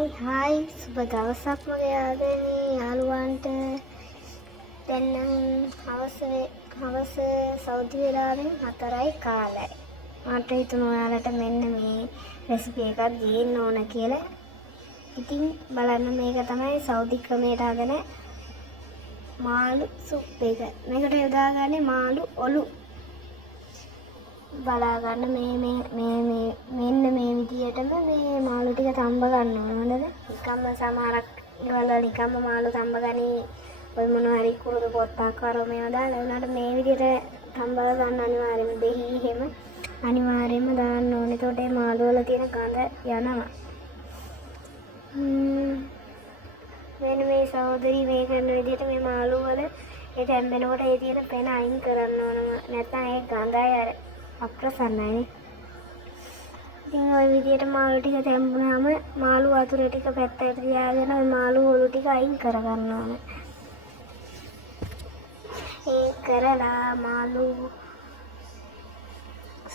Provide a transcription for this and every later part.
Hai, සුබ දවසක් මගේ ආදරණීය යාළුවන්ට. දැන් නම් හවස සෞදි වෙලාවෙන් 4යි කාලයි. මට හිතුණා ඔයාලට මෙන්න මේ රෙසිපි එකක් දෙන්න ඕන කියලා. ඉතින් බලන්න මේක තමයි සෞදි ක්‍රමයට හදන මාළු සුප් එක. මේකට යොදාගන්නේ මාළු ඔලු. බලා ගන්න මෙන්න මේ විදියටම මේ මාළු ටික තම්බ ගන්න ඕනද? නිකම්ම සමහරක් ඒවල නිකම්ම මාළු තම්බ ගනි ඔය මොනවා හරි කුරුදු පොත්තක් කරෝ මේවා දාලා උනාට මේ විදියට තම්බ ගන්න අනිවාර්යෙන්ම දෙහි එහෙම අනිවාර්යෙන්ම දාන්න ඕනේ. එතකොට මේ මාළු වල තියෙන ගඳ යනවා. මෙන්න මේ සහෝදරි මේ කරන විදියට මේ මාළු වල ඒ තැම්බෙනකොට ඒ තියෙන පෙන අයින් කරන්න ඕන. නැත්නම් ඒ ගඳයි අර අප්‍රසන්නයි. ඉතින් ওই විදියට මාළු ටික තැම්බුනාම මාළු වතුර ටික පැත්තට තියාගෙන ওই මාළු හොළු ටික අයින් කරගන්න ඕන. ඒ කරලා මාළු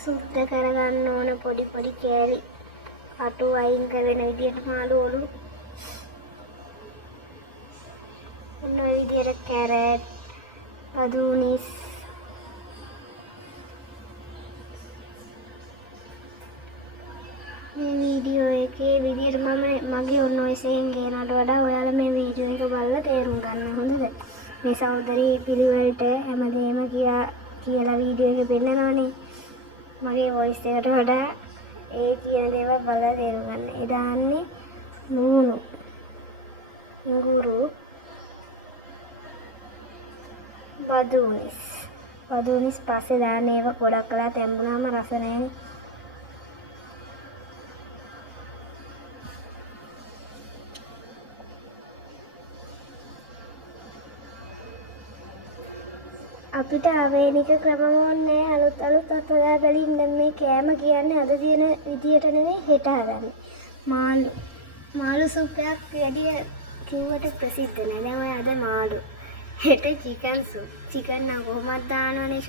සුද්ධ කරගන්න ඕන පොඩි පොඩි කෑලි අටු අයින් කරන විදියට මාළු හොළු. ඔන්න ඔය විදියට කැරට් අදුනිස් මේ වීඩියෝ එකේ විදියට මගේ ඔන්න ඔය සෙයින් ගේනට වඩා ඔයාලා මේ වීඩියෝ එක බලලා තේරුම් ගන්න හොඳද? මේ සහෝදරි පිළිවෙලට හැමදේම කියලා වීඩියෝ එක පෙන්නනවනේ. මගේ වොයිස් එකට වඩා ඒ කියන දේවල් බලලා තේරුම් ගන්න. ඒ දාන්නේ නූනු, ඉඟුරු, බදුනිස් පස්සේ දාන්න ඒවා ගොඩක් කළා තැම්බුනාම රස නැහැනේ. අපිට ආවේනික ක්‍රම ඕනේ අලුත් අතදා වලින් මේ කෑම කියන්නේ අද තියෙන විදියට නෙවෙයි හෙට හදන්නේ. මාළු සුප් එකක් වැඩි කිව්වට ප්‍රසිද්ධ නෑ. දැන් ඔය අද මාළු හෙට චිකන් සුප්. චිකන් නම් කොහොමද දානවනේ.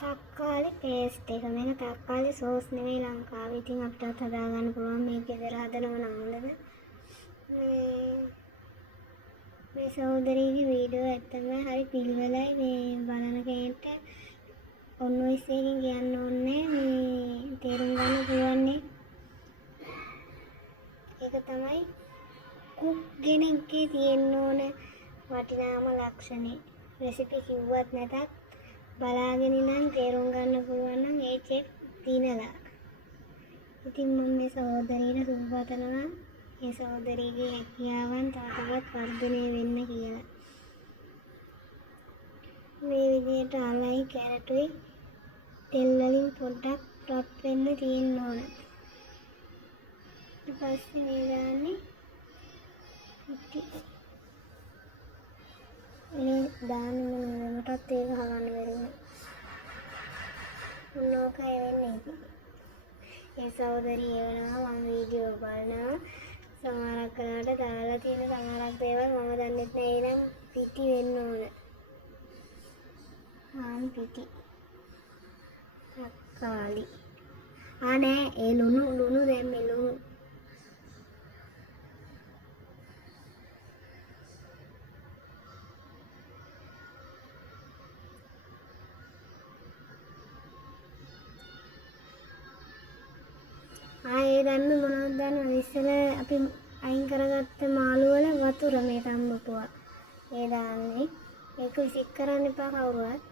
තක්කාලි පේස්ට් එක. මේක තක්කාලි සෝස් නෙවෙයි ලංකාවේ. ඉතින් අපිට හදා ගන්න පුළුවන් මේක ඉදලා හදනව නම් හොඳද? මේ සහෝදරියගේ වීඩියෝ ඇත්තම හරි පිළිවෙලයි. මේ බලන කෙනෙක්ට ඔන්න ඔය එකකින් කියන්න ඕනේ මේ තේරුම් ගන්න පුළුවන්. ඒක තමයි කුක් කෙනෙක්ගේ තියෙන්න ඕන වටිනාම ලක්ෂණේ. රෙසිපි කිව්වත් නැතත් බලාගෙන ඉඳන් තේරුම් ගන්න පුළුවන් නම් ඒ චෙක් දිනලා. ඉතින් මම මේ සහෝදරියට සුබ පතනවා. මේ සහෝදරියගේ හැකියාවන් තවත් වර්ධනය වෙන්න කියලා. මේ විදිහට අලයි කැරටුයි තෙල් වලින් පොඩ්ඩක් රත් වෙන්න තියෙන්න ඕන. ඊට පස්සේ මේ දාන්නේ මේ දාන්නේ මටත් ඒක හවන්න බැරි වුණා. මොනෝකයි වෙන්නේ ඉතින්. ඒ සහෝදරිය වෙනවා මම වීඩියෝ බලනවා. සමහරක් කරාට දාලා තියෙන සමහරක් දේවල් මම දන්නේ නැහැ. එහෙනම් පිටි වෙන්න ඕන. පිටි. තක්කාලි. නෑ ඒ ලුණු දැම්මේ ලුණු. ඒ දන්න මොනවද දන්නවද? ඉස්සෙල්ල අපි අයින් කරගත්ත මාළු වල වතුර මේ තම්බපුවා. ඒ දාන්නේ. ඒක විසික් කරන්න එපා කවුරුවත්.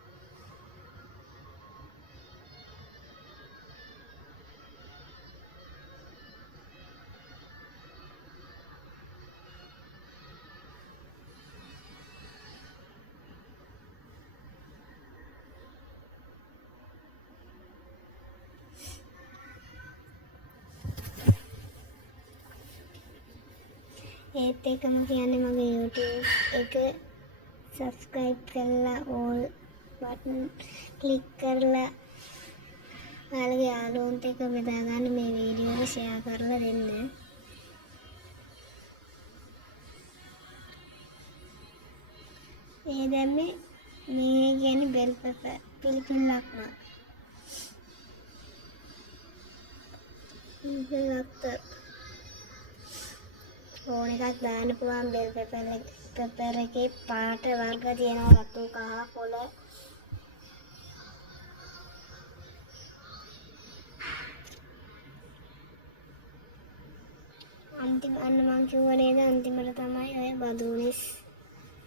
ඒත් එකම කියන්නේ මගේ YouTube එක subscribe කරලා all button click කරලා ඔයාලගේ යාළුවන්ට එක බෙදා ගන්න මේ වීඩියෝ එක share කරලා දෙන්න. මේ දැම්මේ මේ කියන්නේ bell pepper පිළිපිල්ලක් නා. ලක්තර ඕන එකක් දාන්න පුළුවන් බෙල් පෙපර් එකේ පාට වර්ග තියෙනවා රතු කහ කොළ අන්තිම අන්න මං කිව්ව නේද අන්තිමට තමයි ඔය බදූනිස්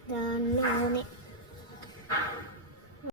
දාන්න ඕනේ